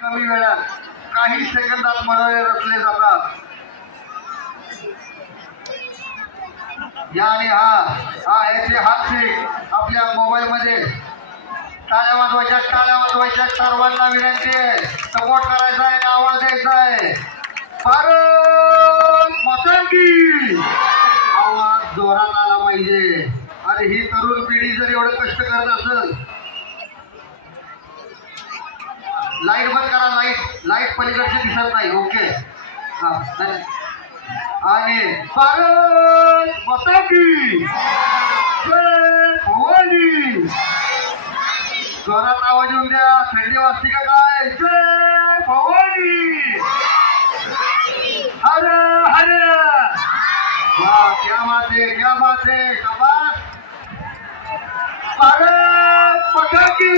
कमी वेळात काही सेकंदात मनोरे रचले जातात। याने याचे हास्य आपल्या मोबाईल मध्ये टाळ्या वाजवायच्या सर्वांना विनंती आहे, सपोर्ट करायचा आहे, आवाज द्यायचा आहे। भारत माता की आवाज जोरात आला पाहिजे। अरे ही तरुण पिढी जर एवढं कष्ट करत असेल, लाईट बंद करा, लाईट पलीकडचे दिसत नाही। ओके आणि भारत माता की जय भवानी, जोरात आवाज येऊन द्या। थंडी वाजते का काय? जय भवानी, हर हर, वाह क्या बात है, शाबाश। भारत माता की